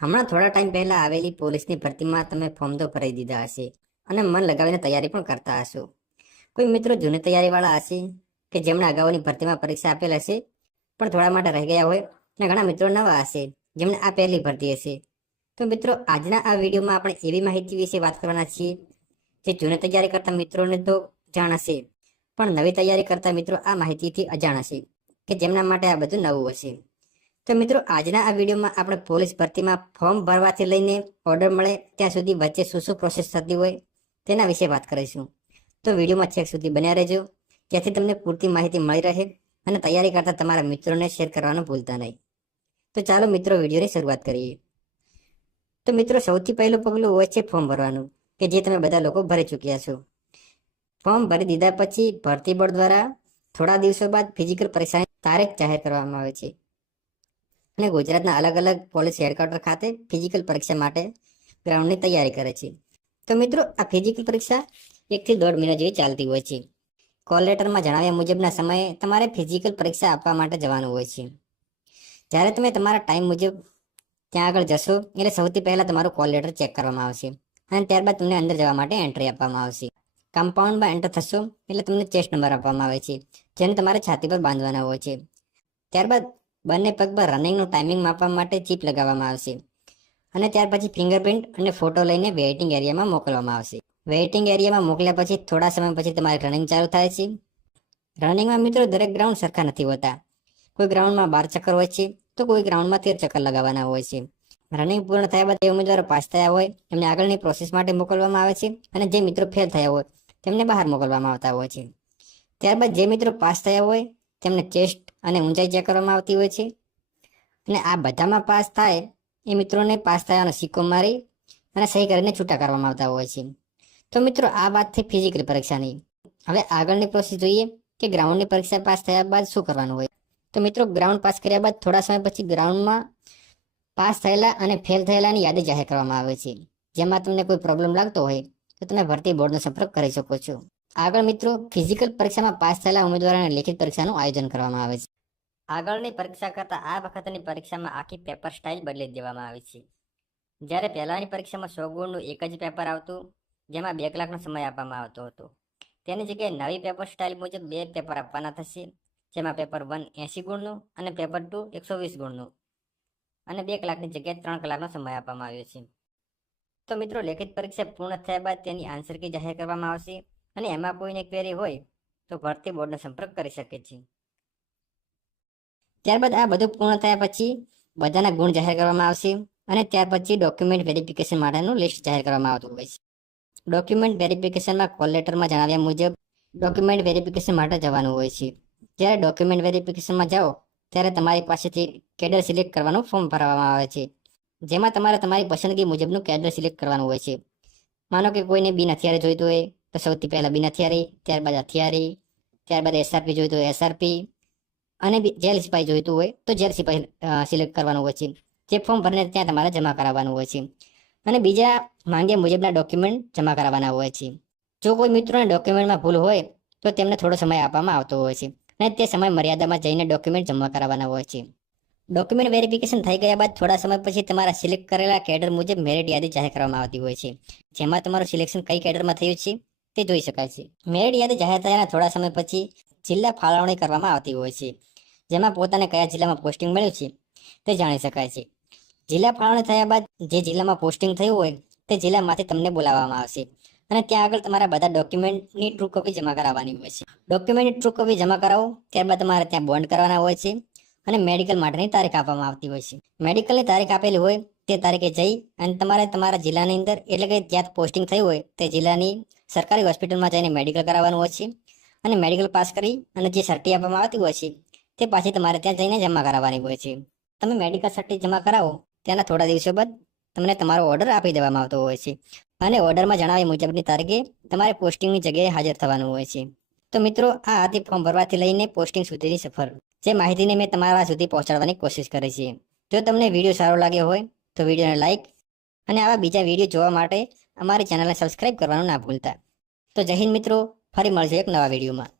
હમણાં થોડા ટાઈમ પહેલા આવેલી પોલીસની ભરતીમાં તમે ફોર્મ તો ભરી દીધા હશે અને મન લગાવીને તૈયારી પણ કરતા હશો. કોઈ મિત્રો જૂની તૈયારીવાળા હશે કે જેમણે અગાઉની ભરતીમાં પરીક્ષા આપેલ હશે, પણ થોડા માટે રહી ગયા હોય અને ઘણા મિત્રો નવા હશે જેમણે આ પહેલી ભરતી હશે. તો મિત્રો, આજના આ વિડીયોમાં આપણે એવી માહિતી વિશે વાત કરવાના છીએ જે જૂની તૈયારી કરતા મિત્રોને તો જાણ હશે પણ નવી તૈયારી કરતા મિત્રો આ માહિતીથી અજાણ હશે કે જેમના માટે આ બધું નવું હશે. તો મિત્રો, આજના આ વિડીયોમાં આપણે પોલીસ ભરતીમાં ફોર્મ ભરવાથી લઈને ઓર્ડર મળે ત્યાં સુધી વચ્ચે શું શું પ્રોસેસ થતી હોય તેના વિશે વાત કરીશું. તો વિડીયોમાં છેક સુધી બન્યા રહેજો. જેથી તમને પૂરતી માહિતી મળી રહે અને તૈયારી કરતા તમારા મિત્રોને શેર કરવાનું ભૂલતા નહીં. તો ચાલો મિત્રો, વિડીયોની શરૂઆત કરીએ. તો મિત્રો, સૌથી પહેલું પગલું હોય છે ફોર્મ ભરવાનું, કે જે તમે બધા લોકો ભરી ચૂક્યા છો. ફોર્મ ભરી દીધા પછી ભરતી બોર્ડ દ્વારા થોડા દિવસો બાદ ફિઝિકલ પરીક્ષાની તારીખ જાહેર કરવામાં આવે છે. અને ગુજરાતના અલગ અલગ પોલીસ હેડક્વાર્ટર ખાતે ફિઝિકલ પરીક્ષા માટે ગ્રાઉન્ડની તૈયારી કરે છે. તો મિત્રો, આ ફિઝિકલ પરીક્ષા એકથી દોઢ મહિના જેવી ચાલતી હોય છે. કોલ લેટરમાં જણાવ્યા મુજબના સમયે તમારે ફિઝિકલ પરીક્ષા આપવા માટે જવાનું હોય છે. જ્યારે તમે તમારા ટાઈમ મુજબ ત્યાં આગળ જશો, એટલે સૌથી પહેલાં તમારું કોલ લેટર ચેક કરવામાં આવશે અને ત્યારબાદ તમને અંદર જવા માટે એન્ટ્રી આપવામાં આવશે. કમ્પાઉન્ડમાં એન્ટર થશો, એટલે તમને ચેસ્ટ નંબર આપવામાં આવે છે, જેને તમારે છાતી પર બાંધવાના હોય છે. ત્યારબાદ બંને પગ પર રનિંગનું ટાઈમિંગ માપવા માટે ચીપ લગાવવામાં આવશે. અને ત્યાર પછી ફિંગરપ્રિન્ટ અને ફોટો લઈને વેઇટિંગ એરિયામાં મોકલવામાં આવશે. વેઇટિંગ એરિયામાં મોકલ્યા પછી થોડા સમય પછી તમારી રનિંગ ચાલુ થાય છે. રનિંગમાં મિત્રો દરેક ગ્રાઉન્ડ સરખા નથી હોતા. કોઈ ગ્રાઉન્ડમાં બાર ચક્કર હોય છે, તો કોઈ ગ્રાઉન્ડમાં તેર ચક્કર લગાવવાના હોય છે. રનિંગ પૂર્ણ થયા બાદ એ ઉમેદવારો પાસ થયા હોય, એમને આગળની પ્રોસેસ માટે મોકલવામાં આવે છે અને જે મિત્રો ફેલ થયા હોય તેમને બહાર મોકલવામાં આવતા હોય છે. ત્યારબાદ જે મિત્રો પાસ થયા હોય, તેમને ચેસ્ટ અને ઊંચાઈ ચેક કરવામાં આવતી હોય છે. અને આ બધામાં પાસ થાય એ મિત્રોને પાસ થયાનો સિક્કો મારી અને સહી કરીને છૂટા કરવામાં આવતા હોય છે. તો મિત્રો, આ વાત થઈ ફિઝિકલ પરીક્ષાની. હવે આગળની પ્રોસેસ જોઈએ કે ગ્રાઉન્ડની પરીક્ષા પાસ થયા બાદ શું કરવાનું હોય. તો મિત્રો ગ્રાઉન્ડ પાસ કર્યા બાદ થોડા સમય પછી ગ્રાઉન્ડમાં પાસ થયેલા અને ફેલ થયેલાની યાદી જાહેર કરવામાં આવે છે. જેમાં તમને કોઈ પ્રોબ્લેમ લાગતો હોય તો તમે ભરતી બોર્ડનો સંપર્ક કરી શકો છો. આગળ મિત્રો ફિઝિકલ પરીક્ષામાં પાસ થયેલા ઉમેદવારોને લેખિત પરીક્ષાનું આયોજન કરવામાં આવે છે. આગળની પરીક્ષા કરતાં આ વખતની પરીક્ષામાં આખી પેપર સ્ટાઇલ બદલી દેવામાં આવી છે. જ્યારે પહેલાંની પરીક્ષામાં સો ગુણનું એક જ પેપર આવતું, જેમાં બે કલાકનો સમય આપવામાં આવતો હતો. તેની જગ્યાએ નવી પેપર સ્ટાઇલ મુજબ બે પેપર આપવાના થશે, જેમાં પેપર વન એંસી ગુણનું અને પેપર ટુ એકસો વીસ ગુણનું. અને બે કલાકની જગ્યાએ ત્રણ કલાકનો સમય આપવામાં આવ્યો છે. તો મિત્રો, લેખિત પરીક્ષા પૂર્ણ થયા બાદ તેની આન્સર કી જાહેર કરવામાં આવશે અને એમાં કોઈને ક્વેરી હોય તો ભરતી બોર્ડનો સંપર્ક કરી શકે છે. ત્યારબાદ આ બધું પૂર્ણ થયા પછી બધાના ગુણ જાહેર કરવામાં આવશે અને ત્યાર પછી ડોક્યુમેન્ટ વેરિફિકેશન માટેનું લિસ્ટ જાહેર કરવામાં આવતું હોય છે. ડોક્યુમેન્ટ વેરિફિકેશનમાં કોલ લેટરમાં જણાવ્યા મુજબ ડોક્યુમેન્ટ વેરિફિકેશન માટે જવાનું હોય છે. જ્યારે ડોક્યુમેન્ટ વેરિફિકેશનમાં જાઓ ત્યારે તમારી પાસેથી કેડર સિલેક્ટ કરવાનું ફોર્મ ભરવામાં આવે છે. જેમાં તમારે તમારી પસંદગી મુજબનું કેડર સિલેક્ટ કરવાનું હોય છે. માનો કે કોઈને બિન હથિયારે જોઈતું હોય તો સૌથી પહેલાં બિન હથિયારી, ત્યારબાદ હથિયારી, ત્યારબાદ એસઆરપી જોઈતું હોય એસઆરપી અને જેલ સિપાહી જોઈતું હોય તો જેલ સિપાહી સિલેક્ટ કરવાનું હોય છે. જે ફોર્મ ભરીને ત્યાં તમારે જમા કરાવવાનું હોય છે. અને બીજા માંગ્યા મુજબના ડોક્યુમેન્ટ જમા કરાવવાના હોય છે. જો કોઈ મિત્રોને ડોક્યુમેન્ટમાં ભૂલ હોય તો તેમને થોડો સમય આપવામાં આવતો હોય છે. અને તે સમય મર્યાદામાં જઈને ડોક્યુમેન્ટ જમા કરાવવાના હોય છે. ડોક્યુમેન્ટ વેરિફિકેશન થઈ ગયા બાદ થોડા સમય પછી તમારા સિલેક્ટ કરેલા કેડર મુજબ મેરિટ યાદી જાહેર કરવામાં આવતી હોય છે. જેમાં તમારું સિલેક્શન કઈ કેડરમાં થયું છે તે જોઈ શકાય છે. મેરિટ યાદી જાહેર થયાના થોડા સમય પછી જિલ્લા ફાળવણી કરવામાં આવતી હોય છે. જેમાં પોતાને કયા જિલ્લામાં પોસ્ટિંગ મળ્યું છે તે જાણી શકાય છે. જિલ્લા ફાળવણી થયા બાદ જે જિલ્લામાં પોસ્ટિંગ થયું હોય તે જિલ્લામાંથી તમને બોલાવવામાં આવશે. અને ત્યાં આગળ તમારા બધા ડોક્યુમેન્ટની ટ્રુ કોપી જમા કરાવવાની હોય છે. ડોક્યુમેન્ટની ટ્રુ કોપી જમા કરાવો, ત્યારબાદ તમારે ત્યાં બોન્ડ કરવાના હોય છે અને મેડિકલ માટેની તારીખ આપવામાં આવતી હોય છે. મેડિકલની તારીખ આપેલી હોય તે તારીખે જઈ અને તમારે તમારા જિલ્લાની અંદર એટલે કે જ્યાં પોસ્ટિંગ થયું હોય તે જિલ્લાની સરકારી હોસ્પિટલમાં જઈને મેડિકલ કરાવવાનું હોય છે. અને મેડિકલ પાસ કરી અને જે સર્ટી આપવામાં આવતી હોય છે તે પાછી તમારે ત્યાં જઈને જમા કરાવવાની હોય છે. તમે મેડિકલ સર્ટી જમા કરાવો, ત્યાંના થોડા દિવસો બાદ તમને તમારો ઓર્ડર આપી દેવામાં આવતો હોય છે. અને ઓર્ડરમાં જણાવ્યા મુજબની તારીખે તમારે પોસ્ટિંગની જગ્યાએ હાજર થવાનું હોય છે. તો મિત્રો, આ હતી ફોર્મ ભરવાથી લઈને પોસ્ટિંગ સુધીની સફર. જે માહિતીને મેં તમારા સુધી પહોંચાડવાની કોશિશ કરી છે. જો તમને વીડિયો સારો લાગ્યો હોય, તો વિડીયોને લાઇક અને આવા બીજા વીડિયો જોવા માટે અમારી ચેનલને સબસ્ક્રાઇબ કરવાનું ના ભૂલતા. તો જય મિત્રો, ફરી મળશે એક નવા વિડીયોમાં.